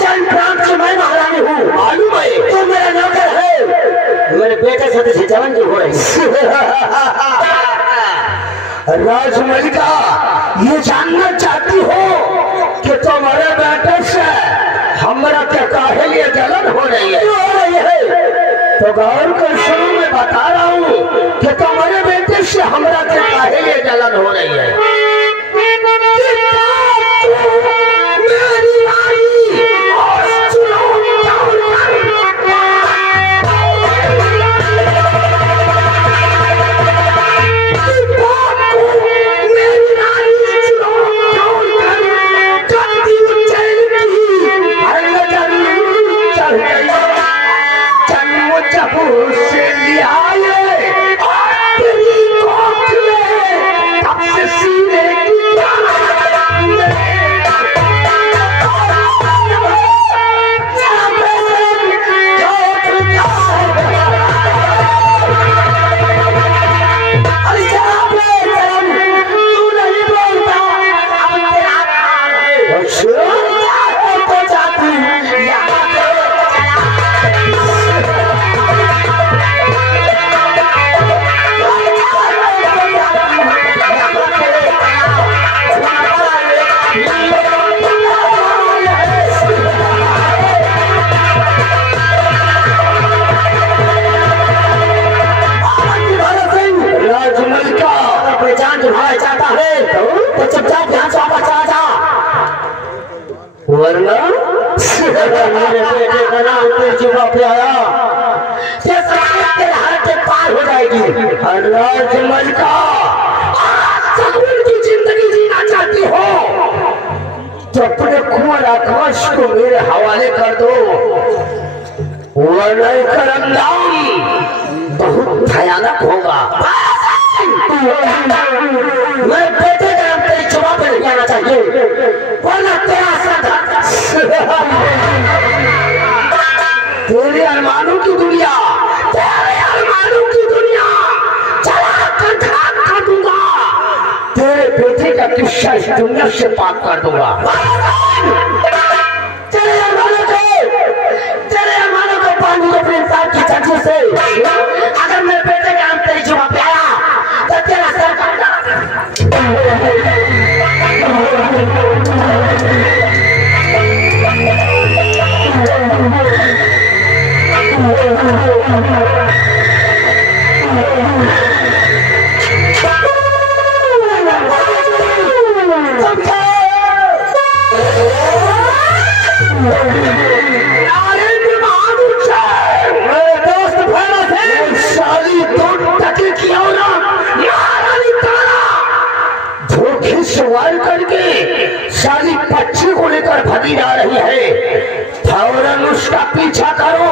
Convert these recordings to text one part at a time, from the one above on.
चरण प्रांत की मैं महारानी हूँ। मालूम है तू मेरा नौकर है। मेरे बेटे से तुझे जलन की हो रही। राजमलिका, ये जानना चाहती हो कि तुम्हारे बेटे से हमरा क्या काहे लिए जलन हो रही है? तो गौर कर सुनो, मैं बता रहा हूँ कि तुम्हारे बेटे से हमरा क्या काहे लिए जलन हो रही है। वरना मेरे बेटे का नाम तेरे जुबा पे आया तेरे हाथ के पार हो जाएगी। राजमलिका, की जिंदगी जीना चाहती हो तो अपने कुंवर आकाश को मेरे हवाले कर दो, वरना इसका अंजाम बहुत भयानक होगा। मेरे बेटे का नाम तेरे जुबा पे नहीं आना चाहिए, वरना तेरा तेरे अरमानों की दुनिया, चला कर खाक कर दूंगा। तेरे बेटे का किस्सा इस दुनिया से पाक कर दूंगा। तेरे अरमानों को पानी को अपने इंसान की चर्चा से, अगर मेरे बेटे का नाम तेरी जुबान पे आया तो तेरा सर काटना। सवाल करके सारी पक्षी को लेकर भगी जा रही है। फौरन उसका पीछा करो,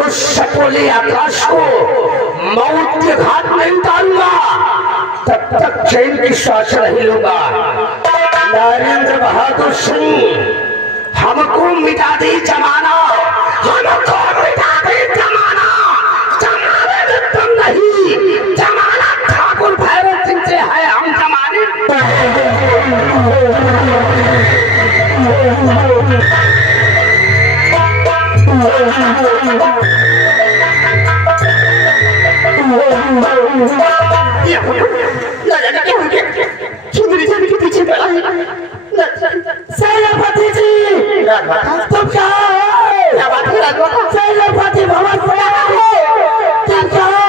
उस सपोले आकाश को मौत के घाट में उतारूंगा, तब तक चैन की सांस नहीं लूंगा। नरेंद्र बहादुर सिंह, हमको मिटा दे जमाना, हमको मिटा दे जमाना, जमाने में तुम नहीं, जमाना ठाकुर भैरव सिंह से है, हम जमाने। सुंदरी जी के पीछे पड़ा है। सेनापति जी, तुम क्या बात है? सेनापति भवन पड़ा है, तुम क्या हो?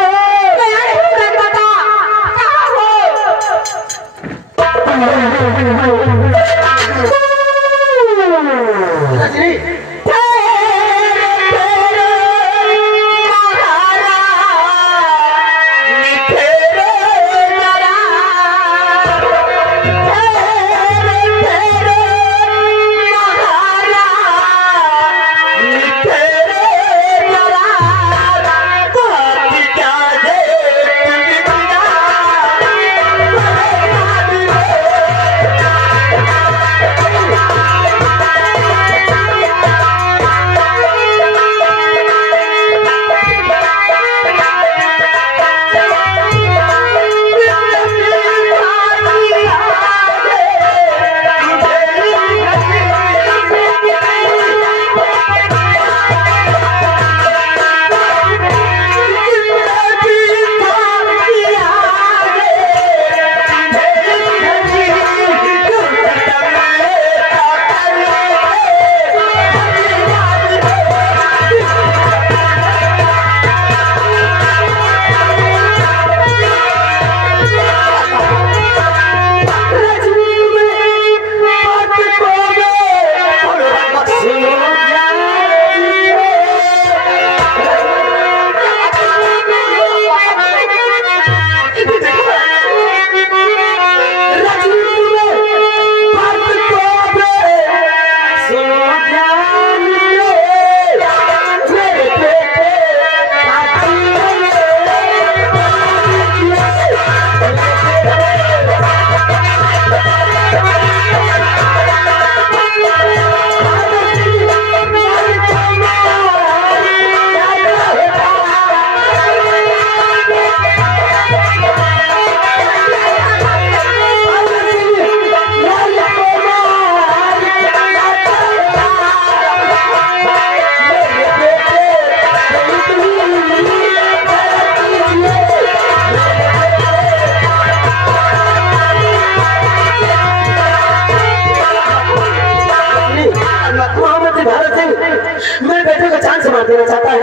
मार देना चाहता है।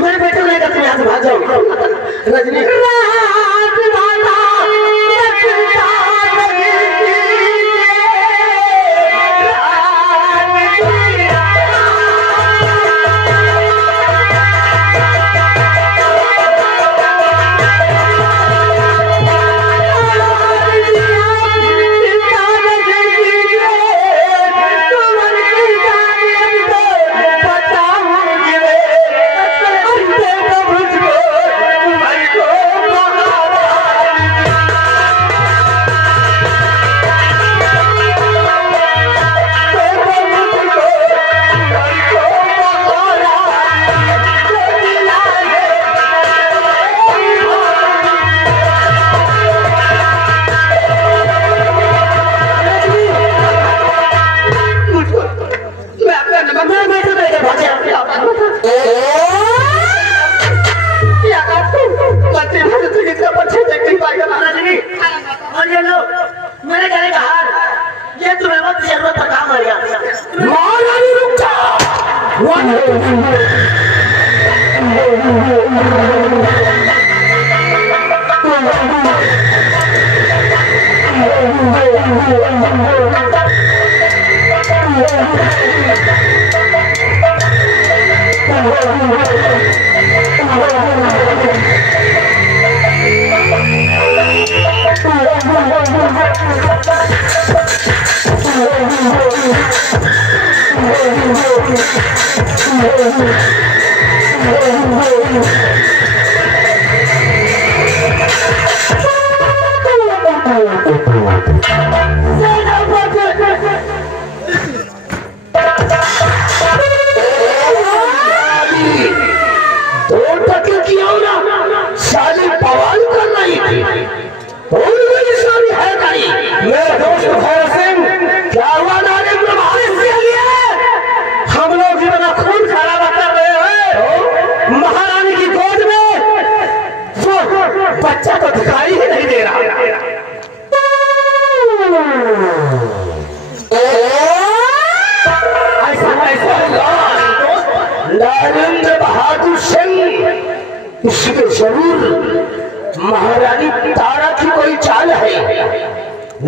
मेरे बेटे को लेकर तुम यहाँ से भाग जाओ। रजनी मैंने कहने का हार ये तुम्हें वक्त जरूरत पर काम आ गया। महारानी रुक बच्चा तो दिखाई ही नहीं दे रहा। नरेंद्र बहादुर सिंह इसमें जरूर महारानी तारा की कोई चाल है।